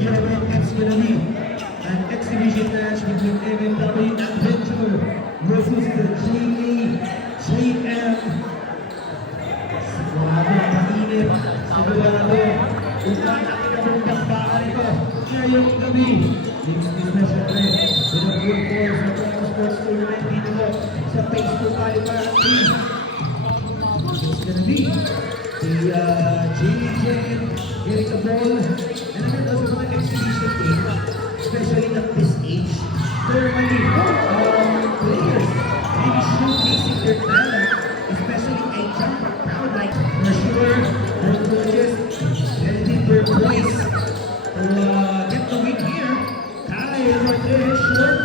gentlemen, it's gonna be an exhibition match between MMW Adventure versus the JM. Grabe ang mainit. Sigurado, kung nakakita ng bakbaan ito, ngayong gabi. This na syempre, with a good force na Toronto Sports Tournament dito sa Phase 2 Qualifier team. It's gonna be the JJ getting the ball, and again, also from an exhibition game, especially at this age. Normally, players really showcasing their talent, especially a jumper crowd like for sure, their coaches, and their boys to get the win here. Kyle Martinez short,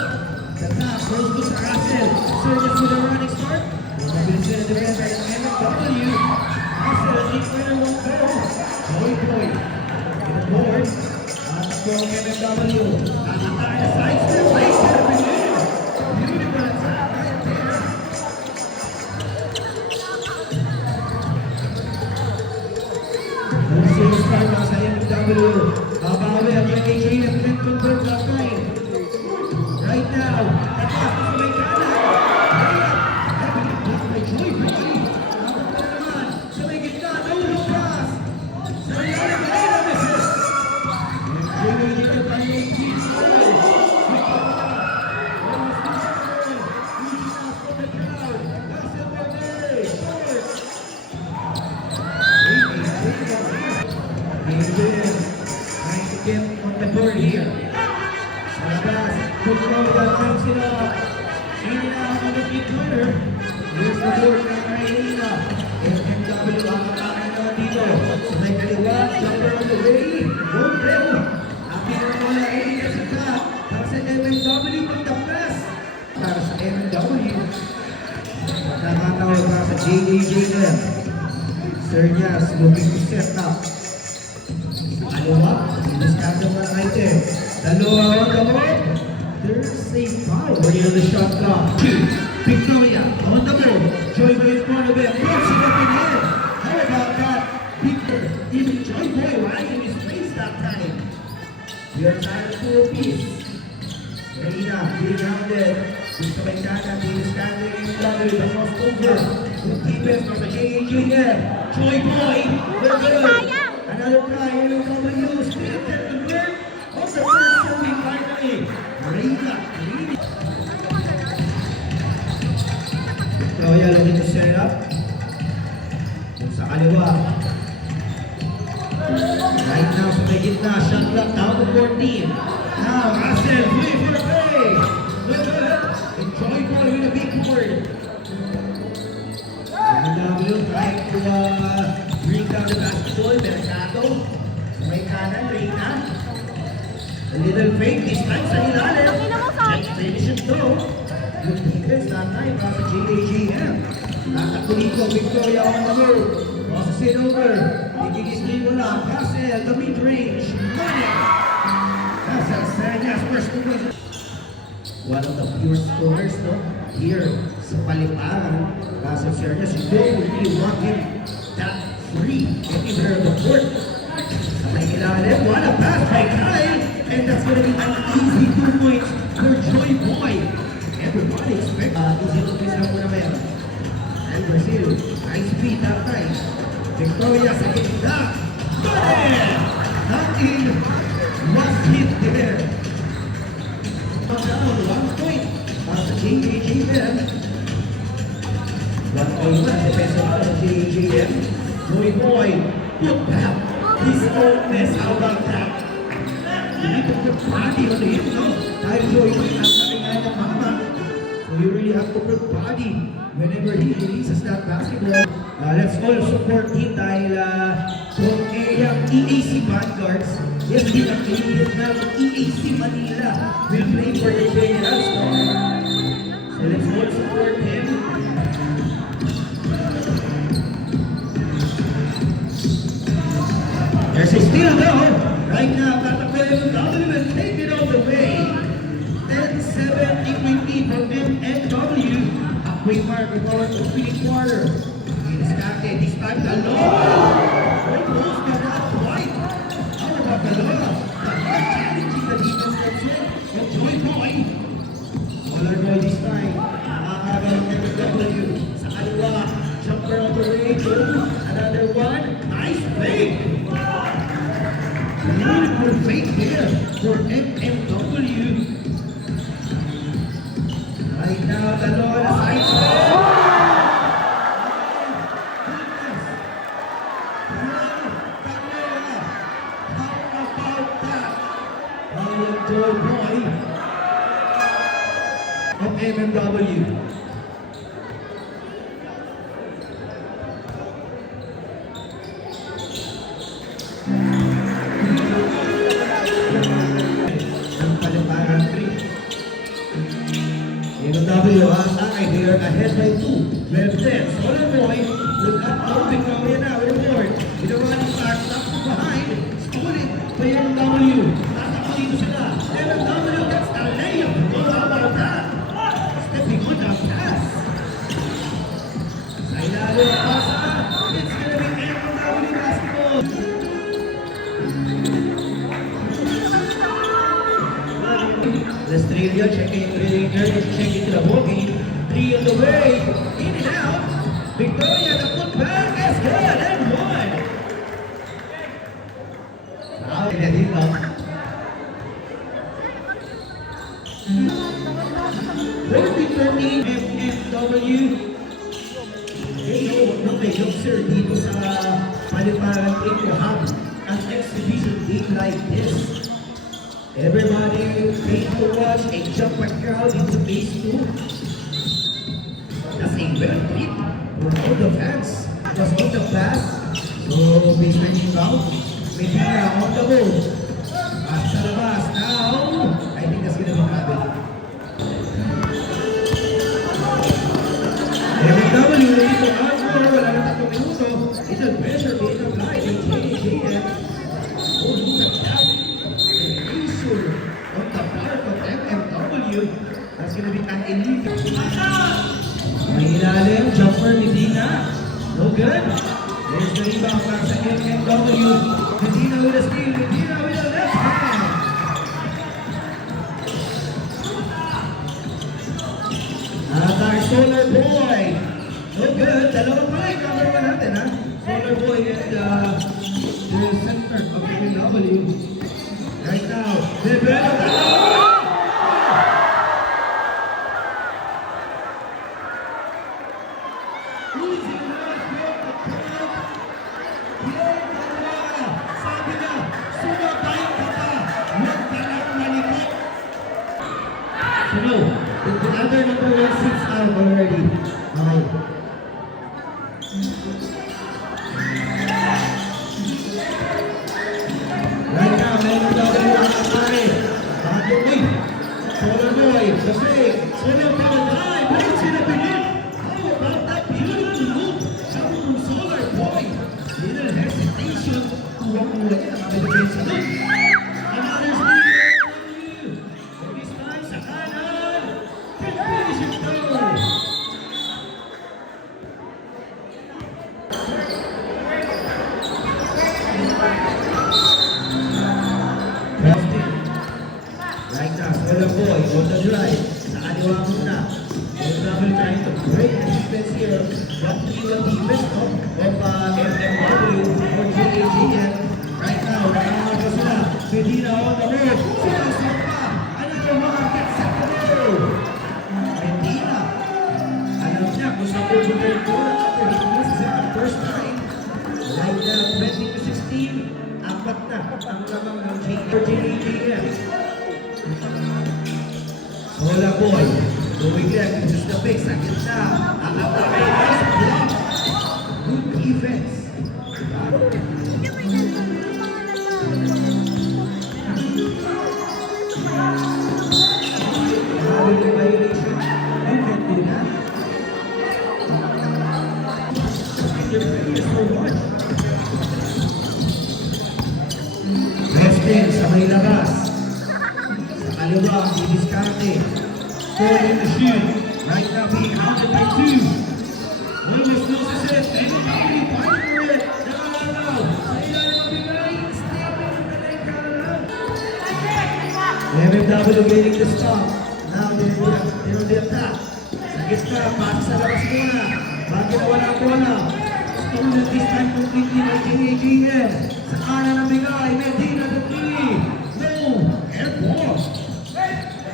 the top goes to Russell, surges with a running start. Robinson and the rest are MW. Russell, equator won't go. Boy, in the board. Strong MW. Nakita na side step. Right step again. Beautiful attack right there. Losing start na sa MW. Babawi ang JJ at can convert that line. Right now, tatas na sa may kanan. Joy Boy. Sa may gitna, no pass. Sa may kanan, misses. JJ dito tayo yung trying to get on the board here. Salabas, control that time sila. Sila on the big corner. Here's the board ng Maylina. MMW makakain naman dito. So may kaliwa, jumper on the way. Don't play. Happy na muna Maylina sa top. Para sa MMW, pagtapas. Para sa MMW. Pagkakatawa para sa JJM. Sernias looking to set up. Dalawa, diniscard ng mga item. Dalawa on the board. There's a foul. Already on the shot clock. Victoria on the board. Joy Boy in front of it. Puts it up in here. How about that? Victor, even Joy Boy right in his face that time. We are trying to pull a piece. Reina, being grounded. Gusto may kata, diniscarding yung level. The crossover. Good defense from the JJM. Joy Boy. They're good. Another try, MMW still get the work of the first serving finally. Reina, Victoria looking to set it up. Sa kaliwa. Right now sa may gitna, shot clock down to 14. Now, Russell, free for the play. Enjoy ball with a big board. MMW trying to bring down the basketball, Mercado. Sa may kanan, Reina. A little fake this time sa ilalim. And finish it though. Good defense that time para sa JJM. Nakakulito, Victoria on the move. Crosses it over. Ikigisling mo lang. Russell, the mid-range. Money! Russell, Sernias, first to one of the pure scorers, no? Here sa Paliparan. Russell Sernias, you don't really want him that free, getting her on the court. May ilalim, what a pass by Kyle, and that's going to be an easy 2 points for Joy Boy. Everybody expects easy to miss lang muna meron. And Brazil, nice beat that time. Victoria sa gitna. Nothing was hit there. Down 1 point para sa JJM. 1.1 defense of JJM. Joy Boy, put back his oldness. How about that? You need to put body on him, no? Dahil Joy Boy, ang sabi nga ng mama. So you really have to put body whenever he releases that basketball. Let's all support him dahil kung yung EAC Vanguards, yes, pinag-created ng EAC Manila will play for the General Store. So let's all support him. There's a steal though. Right now, Tatakwelo W will take it all the way. 10-7 equal for MMW. A quick mark before the opening quarter. Discarded this time the Lord. Almost got that right. How about the Lord? of Joy Boy. Solar Boy this time. Nakakaragal ng MW. Sa kaliwa, jumper operator. Another one. Nice fake. Beautiful fake there for MMW. Right now, dalawa na side step. Joy Boy of MMW. Ang paliparan 3. MMW has eye here ahead by 2. Well then, Solar Boy will up out Victoria now with the board. With the running back, up to behind. Stolen by MMW. Dito sila. MMW gets the layup. Oh, how about that? Stepping on the pass. Sa ilalim ang pasa. It's gonna be MMW basketball. Lestrilla checking to the ball game. 3 on the way. In and out. Victoria, the putback is good and 1. Now, dito. 40-13 MMW. Ano may luxer dito sa paliparan 8 to have an exhibition game like this. Everybody paid to watch a jumper crowd into base 2. That's a well hit for all the fans. It was on the pass. So, baseline inbound. Medina on the road. At sa labas. Now, I think that's gonna be happening. MMW dito ang wala na 3 minuto. It's a pressure being applied in JJM. Oh, look at that. The issue on the part of MMW. That's gonna be an elite. May ilalim, jumper Medina. No good. There's the rebound back sa MMW. Medina with a steal. Medina with a left hand. Attack Solar Boy. No good. Dalawa pa rin. Number 1 natin, ha? Solar Boy and the center of MMW. Right now. Losing last year the crowd. Sabi na, sumatay ka pa. Huwag ka lang malikot. So no, the other number 1 sits out already. Okay. Right now, meron daw rin ang atake. Bago win. Solar Boy, kasi Solar Boy drive. Wait, sinabilin. How about that beautiful move? Sabi ng Solar Boy. Little hesitation. Kuwang-kuwa niya. Nakabigay sa doon. Another steal. This time sa kanan. Can finish it down. Right now, Solar Boy on the drive. Sa kaliwa muna. MMW trying to break the defense here. What do you defense of MMW or JAGN? Right now, nakakaba sila. Medina on the road. Sinasok pa. Another one gets set to go. Medina. Alam niya kung sa overturn ko after he misses it the first time. Right now, 20-16. Apat na ang lamang ng JAGN. Solar Boy, going left, uses the big second down. Ang atake, nice block. Good defense. Having the violation, you can do that. Your failure so much. Resting sa may labas. Kaliwa, didiskarte. Score in the shoot. Right now being hounded by 2. Almost loses it. MMW fighting for it. No. Sa ilalim ang bigay. Stepping in the leg. MMW gaining the stop. Now they're on the attack. Sa gitna, pass sa labas muna. Bago na wala bola. Stolen this time completely by JAGM. Sa kanan ng bigay, Medina the 3. No! Airball!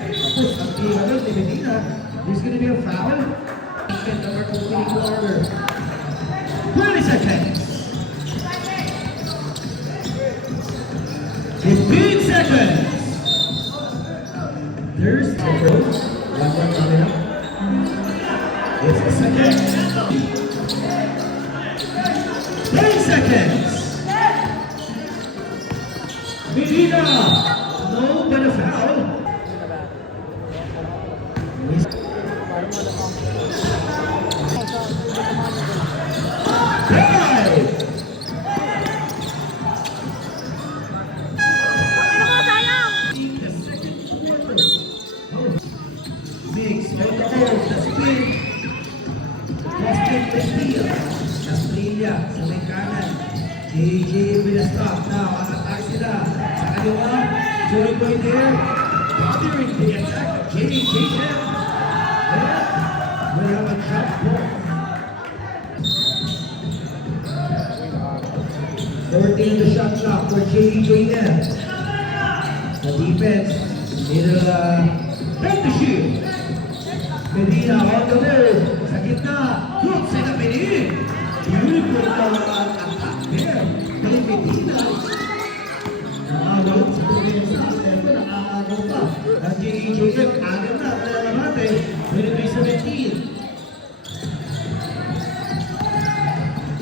Tapos, ang tira doon ni Medina. There's gonna be a foul. And number 2 quarter. 20 seconds. 15 seconds. There's the goal. One more coming up. It's a second. 10 seconds. Medina. No, but a foul. JJ with a stop. Now, ang attack sila. Sa kaliwa, Joey Boy there. Bothering the attack of JJM. We have a drop ball. 14 the shot clock for JJM. The defense need a break the shield. Medina on the move. Sa gitna. Good set up in. Beautiful attack there. Kay Medina. Nakagaw sa defense. Ito nakagaw pa. Ang JJM agad na. Kaya naman 23-17.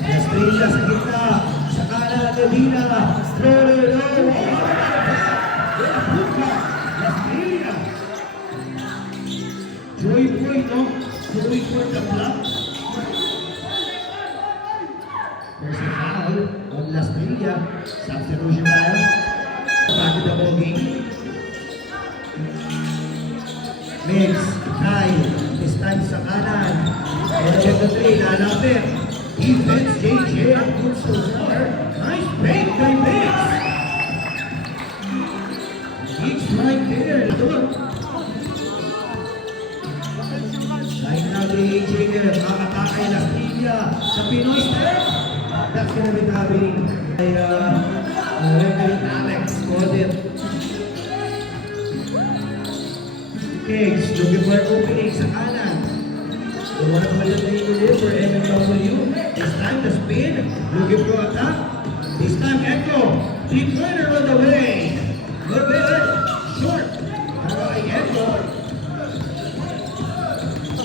Estrella sa gitna. Sa kanan Medina. Stroller. Estrella. Joy Boy, no? Joy for the block. There's a foul on Las Estrella. Substitution tayo. Bago the ball game. Mix, Kyle. This time sa kanan. And get the three. Lalapit. Defense, JJ. Good so far. Nice break by Mix. Mix right there. Doon. Right now, JJ. Makakakay Las Estrella. Sa Pinoy step. That's gonna be happening by referee Alex Godin. Kings looking for opening sa kanan. The one of the neighborhood for MMW. This time the spin. Looking for attack. This time Echo. Three-pointer on the way. Look at it. Short. By Echo.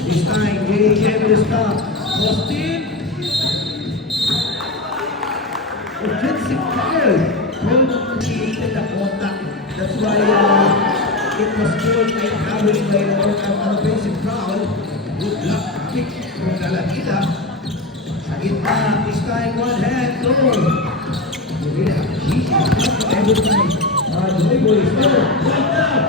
This time JJ with a stop. Austin. Offensive foul. Created the contact. That's why it was called a traveling by an offensive foul. Good luck kick from Galatida. Sa gitna, this time one hand goal. Medina, she's not every time. Joy Boy is there. Right now.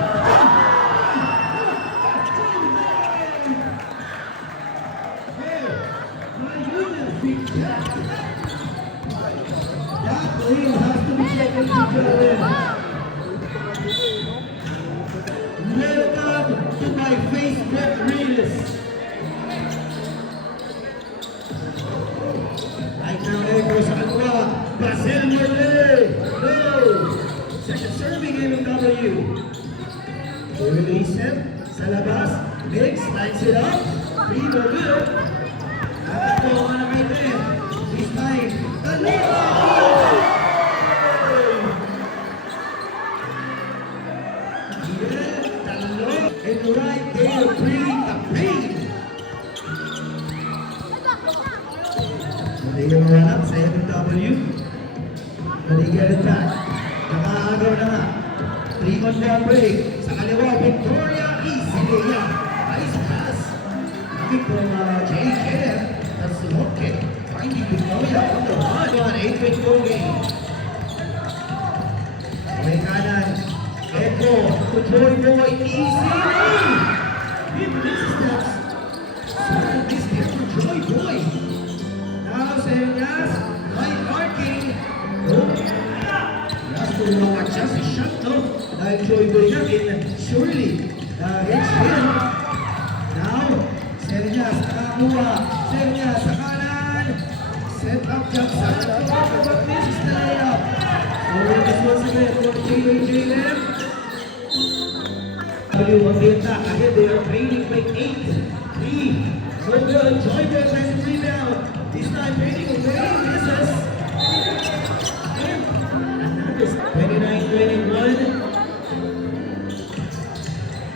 My goodness, big shot. That lane has to be taken to Joel. Welcome to my Facebook Reels. Right now, Echo sa kaliwa. Basil Merle. No. Second serving MMW. They release him. Sa labas. Mix. Lights it up. Primo good. Nakatawa na kay Ben. This time. Dalawa. And right there, bringing the pain. They gonna run up sa MMW. But they get it back. Nakaagaw na nga. 3-on-1 break. Sa kaliwa, Victoria Isilia. Nice pass. Coming from JJ. That's the hook kick. Finding Victoria on the run. 8-point goal game. May kanan. Echo. Joy Boy. Easy. He misses that. Solid this here for Joy Boy. Now Senyas. Light arcing. Oh. Just to adjust his shot though. by Joy Berger surely reach him. Now, Sernyas nakakuha. Sernyas sa kanan. Set up Jackson. But this is the layup. So this was again for JJM. On the attack. Ahead, they are trailing by 8-3. So good. Joy Berger has the rebound. This time trailing away. Misses. 29-21.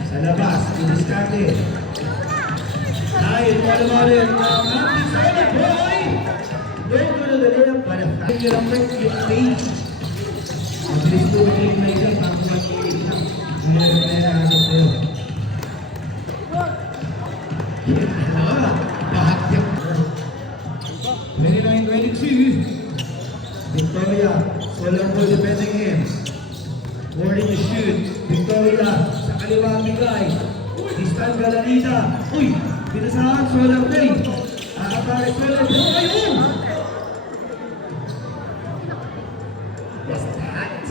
Sa labas, i-discarte. Dahil wala mo rin ang ating solid boy. Don't go to the layup, but a fire ang yung page. Ang bilis po yung na isang pang-magiging na. Ngayon na yan ito. Lahat yung 29-22. Victoria, solar ball defending him. Warning to shoot. Victoria, sa kaliwa bigay. Distan Galanita. Uy! Pinasahan, solar play. Aatake, solar play. Ayun! What's that?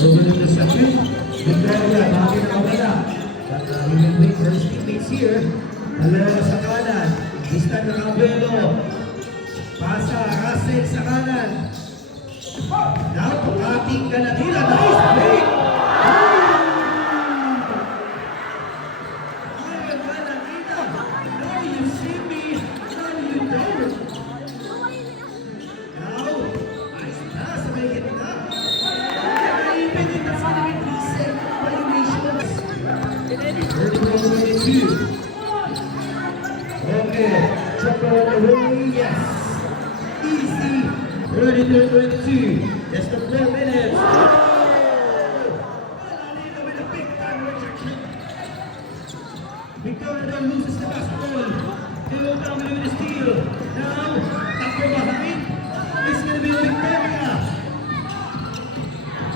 Over in the second. Victoria, bakit na wala? But he will wait for his teammates here. Dalawa sa kanan. Distan Nakabelo. Pasa, Russell sa kanan. Now to ating Galanita. Nice break! Galanita. Now you see me. Now you don't. Now, nice pass. Make it up. Even in the following recent violations. 31-22. Okay, Chopper on the way, yes. Easy. 32-22. Just the 4 minutes. Galanita with a big time rejection. Victoria loses the basketball. Taylor Domino with a steal. Now, takbo behind. It's gonna be Victoria.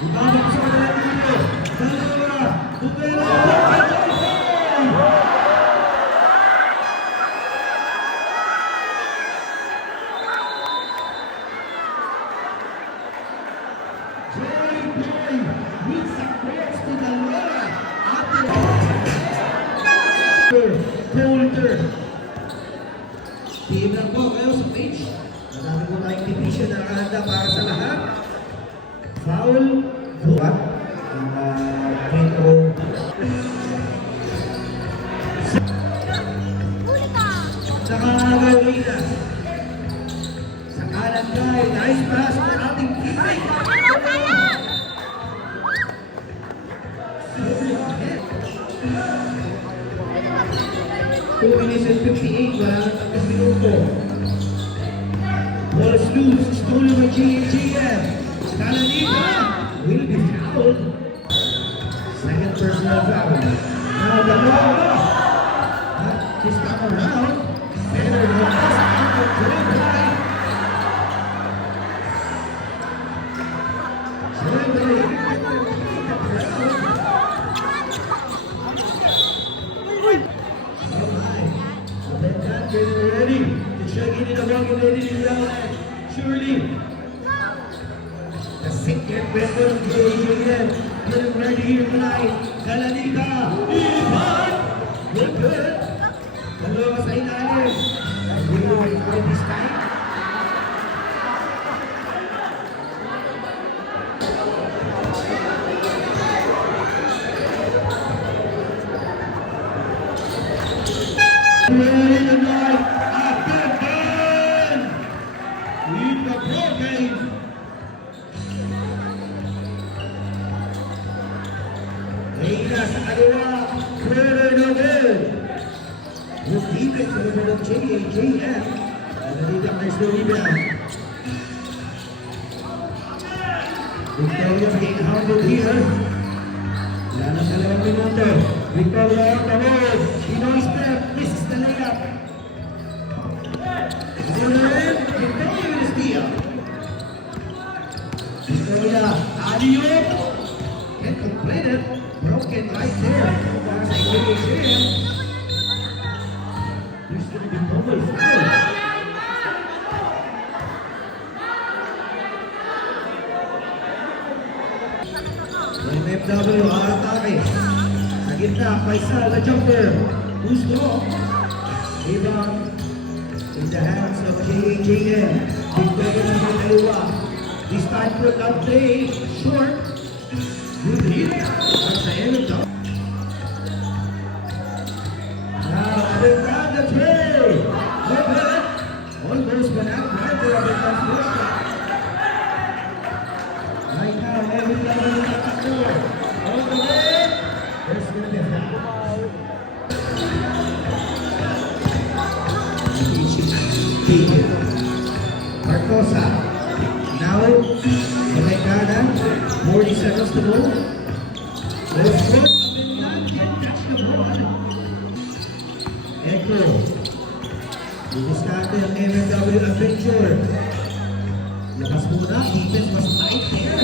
Ibabak sa kanila dito. Dalawa. Butero. Holder. Team lang po kayo sa page. Marami po tayong division na nakahanda para sa lahat. Foul. Buat. Petro. Nakagawin na. Sa kanan guy. Nice pass for ating teammate. 2 minutes and 58, wala nang 3 minuto. Ball is loose, stolen by JJM. Galanita will be fouled. Second personal foul. Now the ball. This time around, better than this out of Joy Boy. Joy Boy, ready to check in the ball, ready to down. Surely, the second member of JJM getting ready here tonight. Galanita, Ivan, good. Dalawa sa ilalim. Will you wait for this time? Ready tonight, after done with the pro game. Reina sa kaliwa, Clear no good. Good defense for the part of JJM. Galanita nice to rebound. Victoria being handled here. Wala na 2 minuto. Victoria on the road. Pinoy step. This is the layup. Victoria with the steal. Victoria, alley-oop. Can't complete it. Broken right there. Para sa JJM. There's going to be double foul. MFW atake. Sa gitna, Faisal the jumper. Gusto. Rebound in the hands of JJM. Victoria ng dalawa. This time for love play. Short. Good hit. At sa end of the the tray. Almost but not right there because right now, everybody is at the floor. All the way. There's going to be a foul. Marcosa. Now, Omegana. 40 seconds to go. Goes good. Can't catch the ball. Echo. Didiskarte ang MFW Adventure. Lakas muna. Defense was tight there.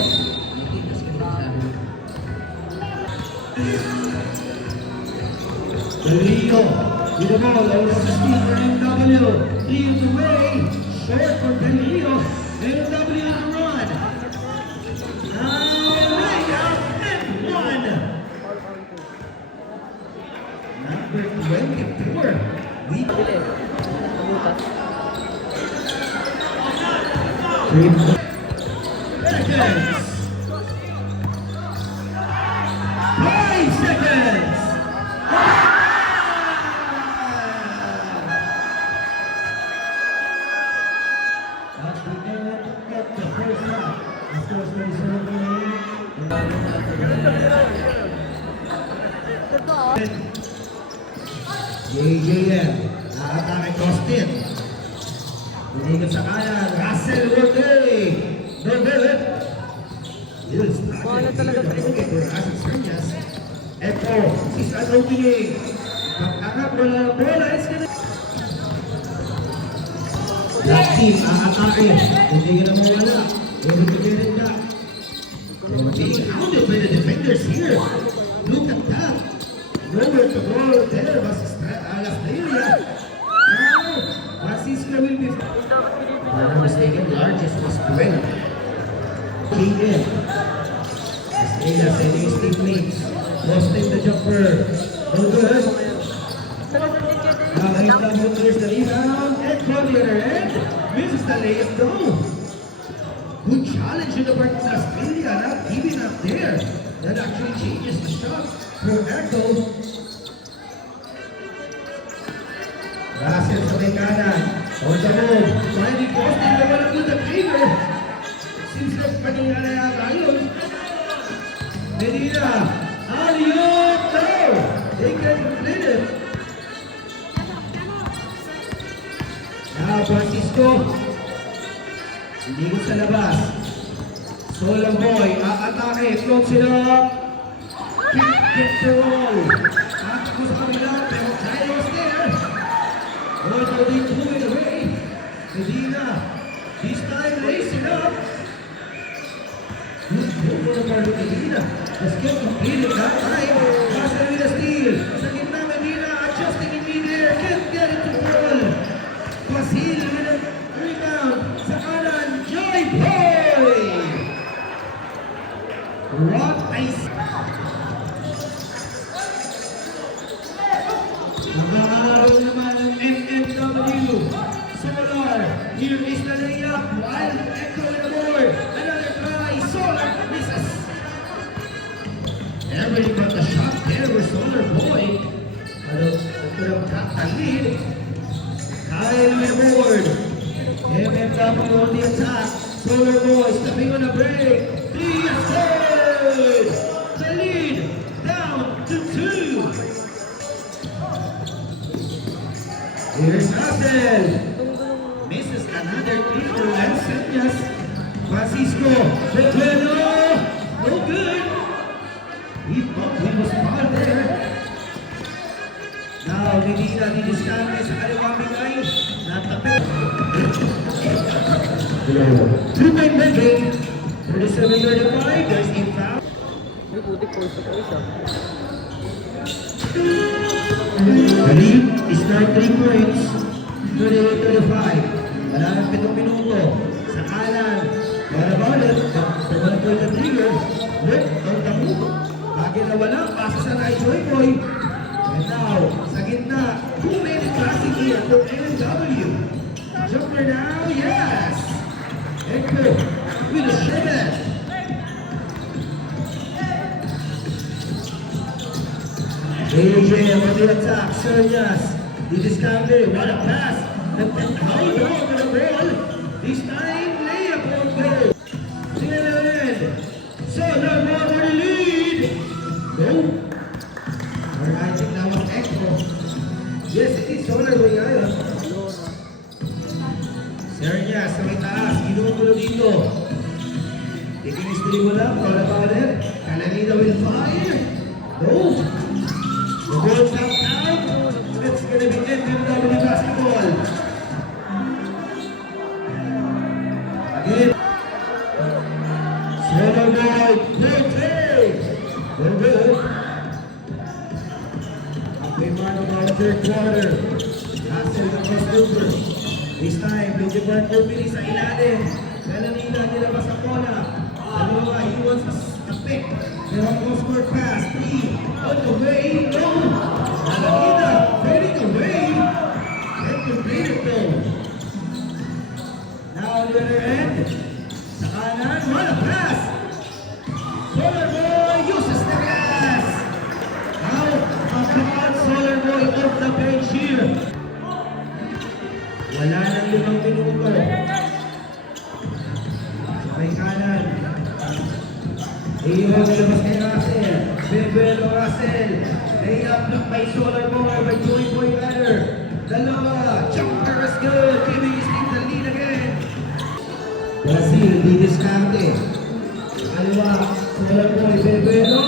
Delio. With the ball. Over to Steve for MW. Leads the way. Short for Delio. MW on the run. Now, layup and one. Number 24. Seconds. 5 seconds. At the end of the first half, the scores will be ceremony. JJM, nakatake Costin. Binigot sa kanan, Russell Rodey. Rodey. He'll start it. Russell Sernias. Echo, si San Opening. Pag-anap mo lang ang bola, is gonna... Black team, aatake. Hindi ka na mawala. Able to get it back. They're being hounded by the defenders here. Look at that. Nowhere to go there. Anastasia. Now, Francisco will be... If I'm not mistaken, largest was 12. King in. Estrella sending his teammates. Posting the jumper. No good. Now, MW clears the rebound. Echo on the other end. Misses the layup though. Good challenge in the part of Australia. Not giving up there. That actually changes the shot for Echo. Russell sa may kanan. On the move. Finding Boston na walang good at favor. Seems like kanina na yata yun. Medina. Alley-oop! No! They can complete it. Now, Francisco. Hindi ko sa labas. Solo boy. Aatake. Floats it up. Can't get the roll. Ako sa kabila. Pero Kyle was there. Also, they threw it away. Medina, this time racing up. Good move for the part of Medina. The skill completed that time. Russell with a steal. Sa gitna, Medina adjusting in midair. Can't get it to fall. Basil with a rebound. Sa kanan, Joy Boy. What I Nag-aaral naman ng MFW. Solar, here is the layup. Wild Echo on the board. Another try. Solar misses. Everybody got the shot there with Solar Boy. Pero could have got the lead. Kyle on the board. MFW on the attack. Solar Boy stepping on a break. 3 is good. The lead down to 2. Here's Russell. Misses another three for Lance Sernias. Francisco. Bueno. No good. He thought he was fouled there. Now, Medina didiskarte sa kaliwang bigay. Natapit. Two-point bending. 37-35. There's a foul. The lead is now 3 points. 38-35. Wala ng 7 minuto. Sa kanan. What about it? The 1 point trigger. Look, on the move. wala. Pasa sa right, Joy Boy. And now, sa gitna, 2-minute classic here for LNW. Jumper now, yes! Echo with a shimmer. AJ on the attack, Sergias. This is Camden, what a pass. And hold on to the ball. This time, layup on goal. So, no more for the lead. No. Or I think that was Echo. Yes, it is Solar Boy ngayon. Sergias, sa may taas, ginugulo dito. Taking his dribble up, all about it. Calanida will fire. No. The ball's out. It's gonna be MMW basketball. Again. Solar Boy, good take. Good. Halfway mark of our third quarter. Hassel across over. This time, medyo part 4 minutes sa ilalim. Calanida nilabas ang bola. Dalawa, he wants a pick. They have no score pass. 3 on the way. No. Calanida fading away. And completed though. Now on the other end. Sa kanan, what a pass. Solar Boy uses the gas. Now, upon Solar Boy off the bench here. Wala nang 5 minuto. Sa may kanan. Iyon labas kay Russell. Bebelo Russell. Layup block by Solar Boy by Joy Boy Ladder. Dalawa. Jumper is good. Giving his team the lead again. Brazil, di diskarte. Kaliwa. Solar Boy. Bebelo.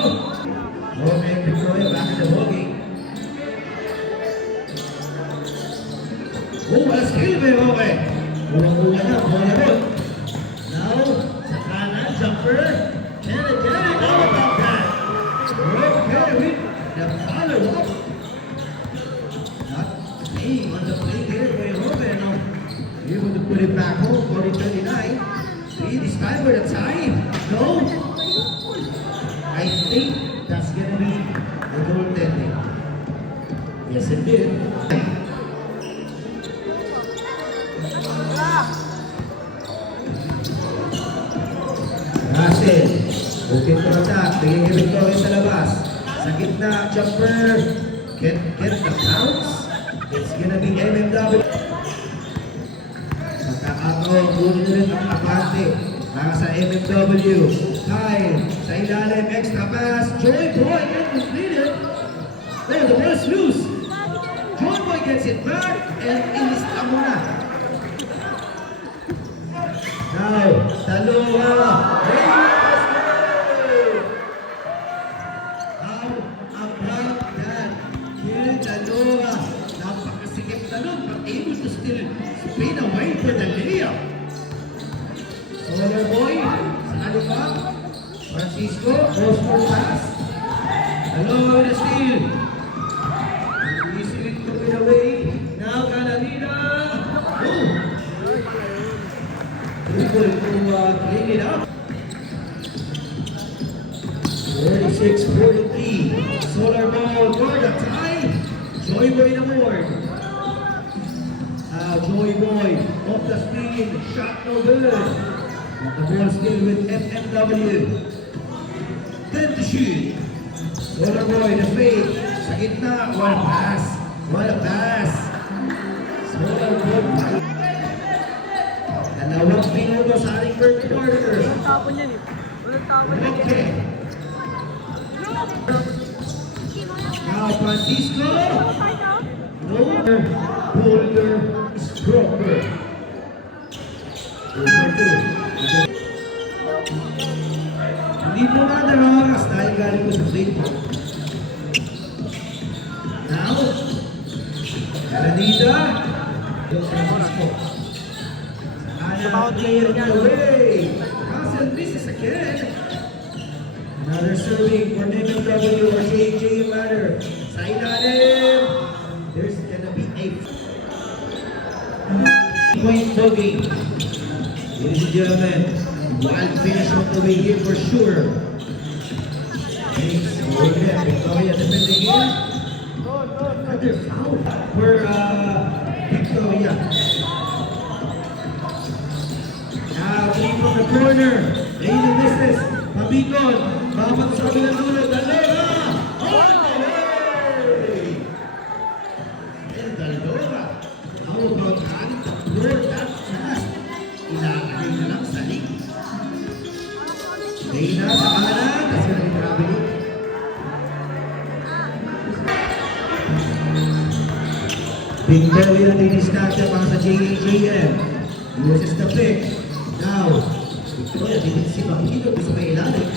Okay, Victoria back in the ballgame. Oh, wala skill ba yung okay? Buwang-buwa na, bola ball. Now, sa kanan, jumper. And again, how about that? Okay, with the follow-up. Not playing on the play here by Robin. Now, able to put it back home, 40-39. This time for the time. No. I think that's gonna be the goaltending. Yes, it did. Russell, open to attack, bigyan kay Victoria sa labas. Sa gitna, jumper, get the bounce. It's gonna be MMW. Magkakataon, bunin na rin ang abante para sa MMW. Kyle, sa ilalim, extra pass, Joy Boy, and completed. Oh, the ball's loose. Joy Boy gets it back, and ilista muna. Now, Taloha. How about that? Kill Taloha. Napakasikip talon, but able to still spin away for the layup. Solar Boy, sa kaliwa. Francisco, goes for pass. Taloha with the steal. Easily took it away. Now, Calanida. Oh! Able to clean it up. 46-43. Solar Ball for the tie. Joy Boy the board. Joy Boy off the spin. Shot no good. But the ball still with MMW. 10 to shoot. Solar Boy the fake. Sa gitna. What a pass. What a pass. Solar Boy. Dalawang minuto sa ating third quarter. Walang tapon yan eh. Walang tapon yan. Okay. Now Francisco. No. Boulder Stroker. Hindi po na narakas dahil galing ko sa plate. Now. Calanida. Francisco. Another player in the way. Russell misses again. Another serving for MMW or JJ Ladder. Sa ilalim. There's gonna be a point bogey. Ladies and gentlemen, wild finish on the way here for sure. Thanks. Again, Victoria defending here. Another foul for Victoria. Now, clean from the corner. Lane of business. Mabikon. Babat sa kabilang dulo. Daldora! On the way! And Daldora. How about running the floor that fast? Ilalagay na lang sa league. Dana sa kanan. Kasi nag-traveling. Victoria finish natin para sa JAJM. Uses the pick. Now, Victoria didn't see Makino gusto may ilalim.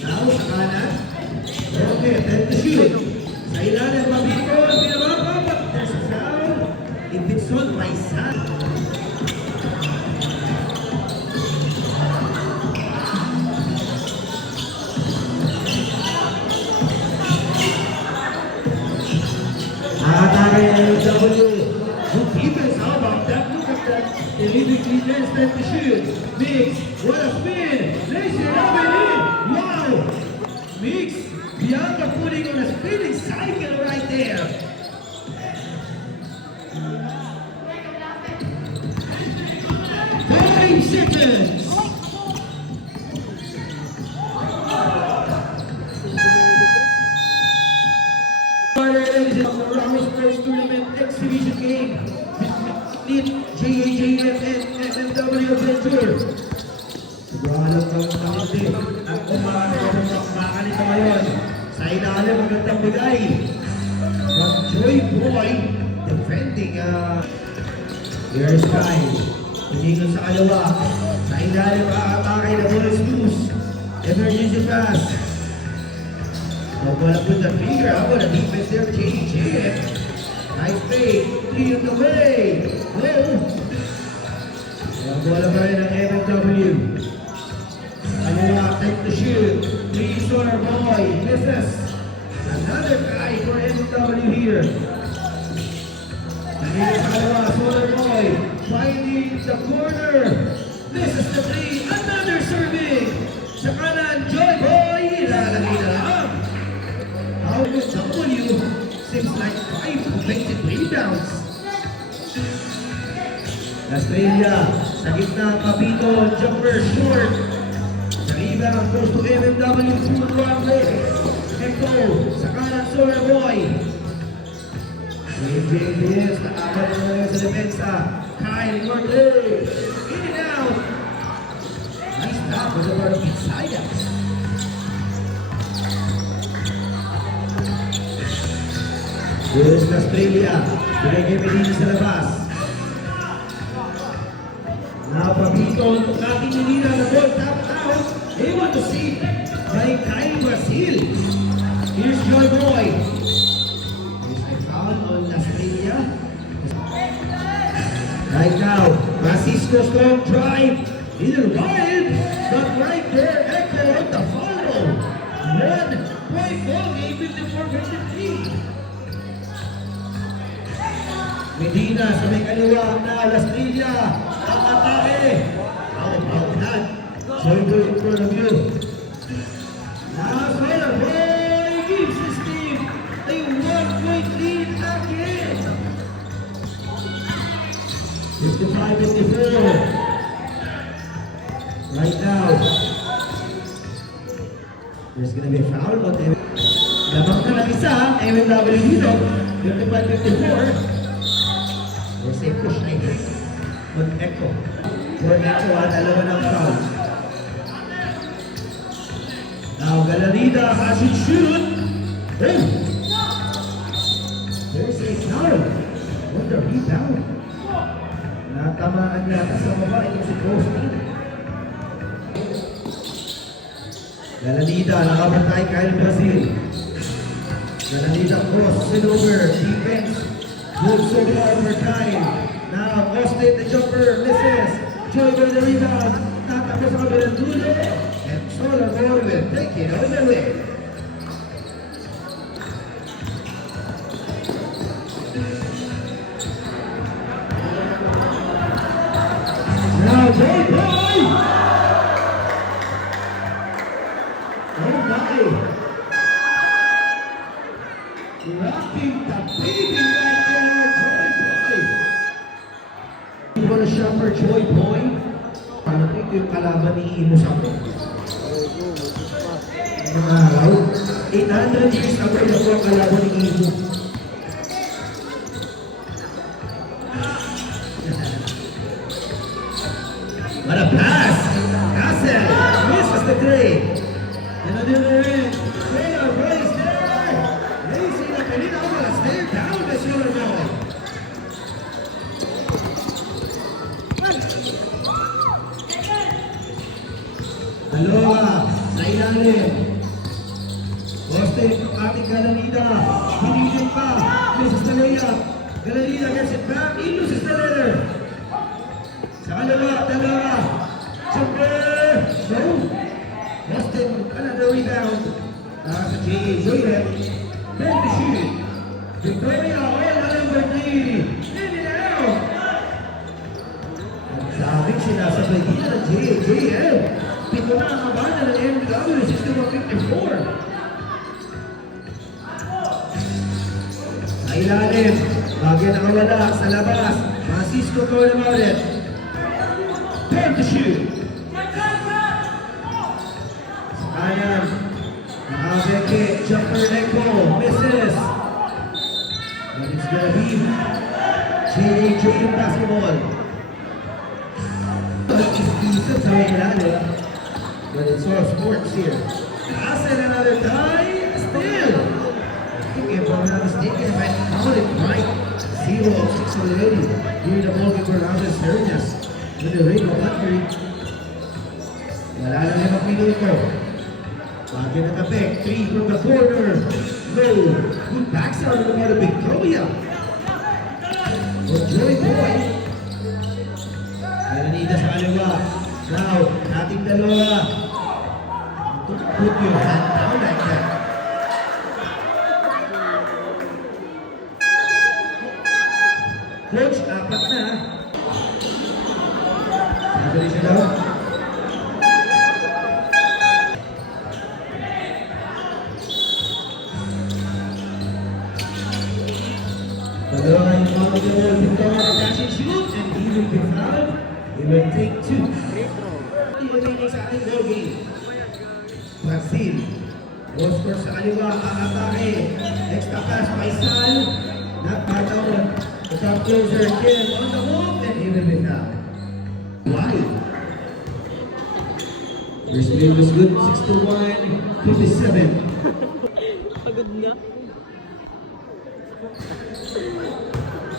Now, sa kanan. Okay, attempt to shoot. Sa ilalim, Mabikon. Pinababa, but there's a foul. If it's on my son. Atake MW. Good defense. How about that? Look at that. Elite defense. Time to shoot. Mix. What a spin. Lays it up and in. Wow. Mix. Bianca putting on a spinning cycle right there. Five seconds. Ramos First Tournament Exhibition Game between JAJM and FMW Adventure. Sigurado pang makindi ang kumakalito ngayon. Sa ilalim magandang bigay from Joy Boy defending here's Kyle. Pinigil sa kalawa. Sa ilalim atake na ball is loose. Emergency pass. Open up with the finger. How about a defense there? JJM. Nice fake. 3 on the way. Whoa. Bola pa rin ang FMW. Kaliwa, take the shoot. 3 Solar Boy. Misses. Another guy for FMW here. Kaliwa sa kaliwa, Solar Boy. Finding the corner. This is the 3. Another serving. Sa kanan, Joy Boy. Ilalagay na lang. How would W seems like 5 offensive rebounds. Estrella, sa gitna, Papito, jumper, short. Sa rebound, goes to MMW, full runway. Echo, sa kanan, Solar Boy. JJS, nakakal na ngayon sa depensa. Kyle Morley, in and out. Nice stop, was a part of inside out. Here's Estrella, binigay Medina sa labas. Now Papito, ating Medina na ball, tap out. Able to see by Kyle Brazil. Here's Joy Boy. Here's the foul on Estrella. Right now, Francisco strong drive. Either wild, but right there, Echo on the follow. 1 point ball game, 54-53. Medina sa may kaliwa na Estrella. Ang atake. How about that? Joy Boy in front of you. Now Solar Boy gives his team a 1-point lead again. 55-54. Right now, there's gonna be a foul on them. Labang ka ng isa, MMW dito. 55-54. There's a push na ito. Mag-echo. For Echo at alaman ng foul. Now, Galanida has it shoot. Oh! There's a foul. What the rebound? Natamaan yata sa baba. Ito si Posting. Galanida, nakabantay Kyle Brazil. Galanida cross, spin over, defense. Good so far for Kyle. Now, Austin, the jumper, misses. Joy by the rebound. Tatapos sa kabilang dulo. And Solar Boy will take it all the way. Now, Joy Boy! Oh my! rocking the baby right there, Joy Boy. You want a shot for Joy Boy? Ano ito yung kalaban ni Imo Sapo? Mga araw, 800 years ago na po ang kalaban ni Imo. What a pass! Castle misses the three. Another Taylor raised there. Raising the Pelina Olas. They're down the shoulder ball. Dalawa sa ilalim. Poste ating Galanida. Hinigin pa. Misses the layup. Galanida gets it back. He loses the letter. Sa dalawa. Jumper! No! Boston, another rebound. Sa J.A. Joyet. Then the shoot. Victoria, all number 3. In and out! Ang daming sinasabay dito ng J.A. Joyet. Pito na ang abana ng MW, 61-54. Sa ilalim. Bagay nakawala sa labas. Francisco Cornamaret. Time to shoot. Ayan. Nakabeke. Jumper echo. Misses. But it's gonna be J.A.J. yung basketball. Isa sa ilalim. But it's all sports here. Pass and another tie. Still. I think if I'm not mistaken, if I call it right, 0-6 already. Here the ball for Ramos Hernas. With the ring of country. Wala na 5 minuto. Bagay na tapik. 3 from the corner. No. Good backside from the Victoria. For Joy Boy. Galanida sa kaliwa. Now, ating dalawa. Don't put your hand down like that. Coach, apat na. Sabi siya daw. Dalawa yung mga goal. Victoria catch and shoot. And he will be fouled. He will take 2. Remaining sa ating goal game. Brazil. Goal score sa kaliwa. Ang atake. Extra pass by Sal. Not back down. The top closer. Kill on the move. And he will be fouled. Why? First play was good, 61-57. Pagod na.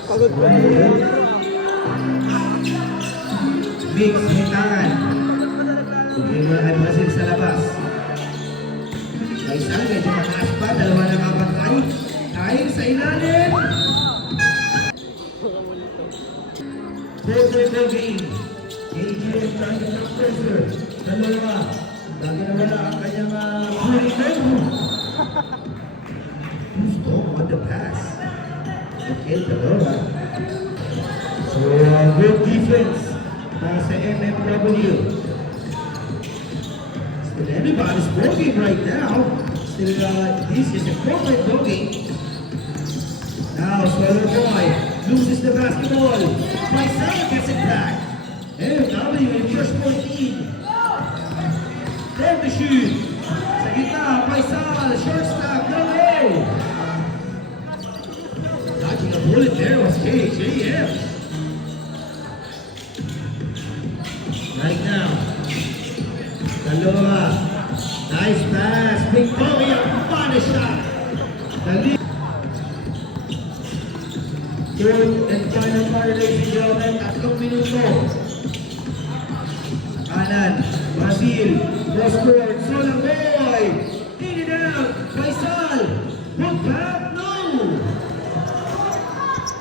Pagod na. Mix, hintangan. Tugin mo ay Brazil sa labas. Kaisan, medyo mataas pa, dalawa ng abakay. Kain sa ilalim. Quarter game. AJ is trying to take pressure. Dalawa. Lagi na wala ang kanyang hurricane. Gusto on the pass. Okay, dalawa. So, good defense sa MMW. Still, everybody's working right now. Still, this is a perfect bogey. Now, Solar Boy loses the basketball. Faisal gets it back. MW in first 14. Then the shoot. Sa gitna, Faisal, short stop, no way. Dodging a bullet there was JJF. Right now. Dalawa. Nice pass. Victoria, punish shot. The lead. Third and final part, ladies and gentlemen, 3 minuto. Kanan, Brazil, cross-court, Solar Boy, in and out, Faisal, put back, no!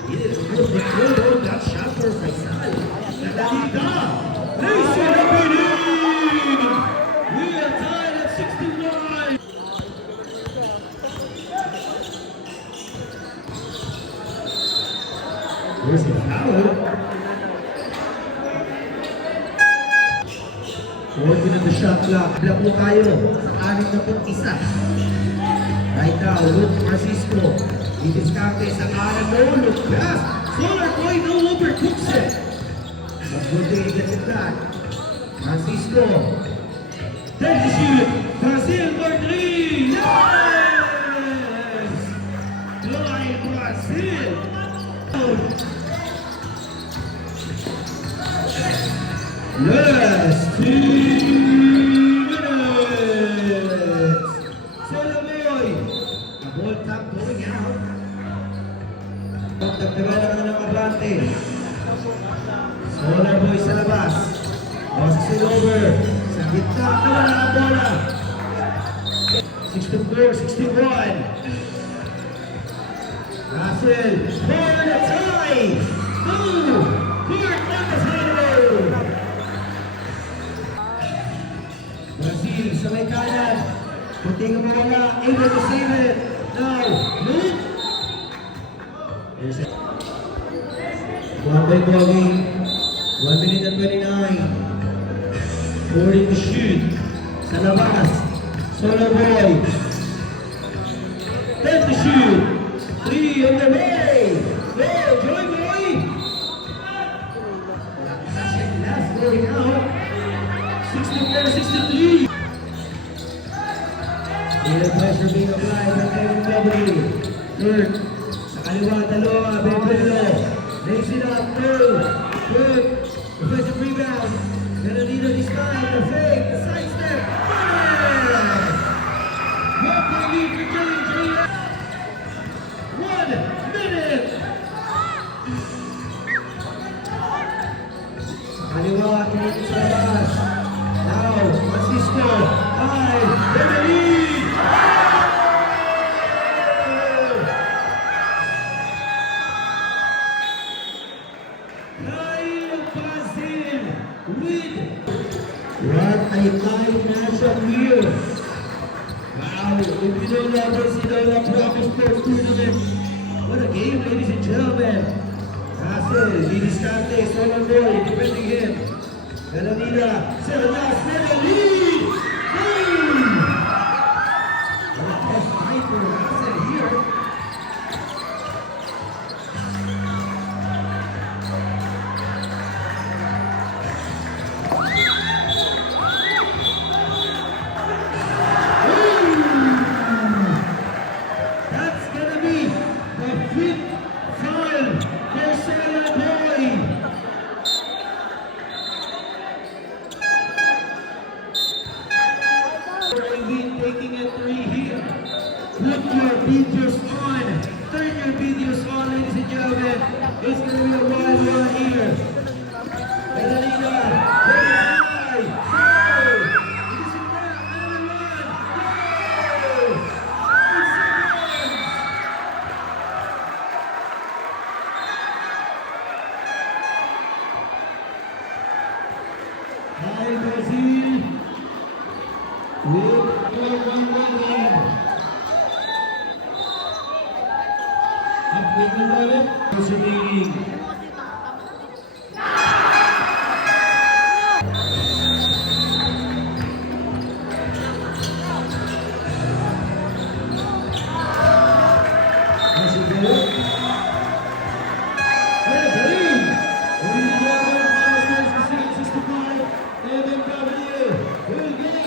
It is good, but good, that shot for Faisal. Nagalita, racing up and in! We are tied at 61! There's a foul. Working on the shot clock. Bila po tayo sa 61. Right now, Luke Francisco. Didiskarte sa kanan mo, Lucas. Solar Boy no overcooks it. But Buti gets it back. Francisco. Then the shoot. Brazil for three. Yes! Fly Brazil. Last 2 minutes. Solar Boy. The ball tap going out. Dagdagan na ng abante. Solar Boy sa labas. Boses it over. Sa gitna naman ang bola. 64, 61. Russell for the tie. Move. Court number 0. Brazil sa may kanan. Kunting mawala. Able to save it. Now, move. There's it. One by Bogey. 1 minute and 29. 40 to shoot. Sa labas. Solar Boy. 10 to shoot. 3 on the way. Go, Joy Boy. Last going out. 64-63. Air pressure being applied by Kevin W. Third. Sa kaliwa, dalawa. Bebelo. Raise it up. Third. Good. Offensive rebound. Ganadino this time. The fake. The sidestep. Yeah! 1 point lead for J&J. 1 minute. Sa kaliwa. Tumingin sa labas. Now, Francisco. 5. They're the lead. Brazil with what a live nation here. Wow, if you don't know Brazil Proper Sports Tournament, what a game, ladies and gentlemen. Russell, Didiskarte, Solar Boy, defending him. Galanina, Sernas, for the lead. Boom! What a tough fight for Russell here. That's gonna be the 5th foul for Solar Boy. Taking a 3 here. Put your videos on. Turn your videos on, ladies and gentlemen. It's gonna be a wild one here. Galanina, very high. Go! It is a wrap. Another one. Go! 5 seconds. Hi, Brazil. With 4-1 lead. Up with the ball. Proceeding. Evan W. will get it.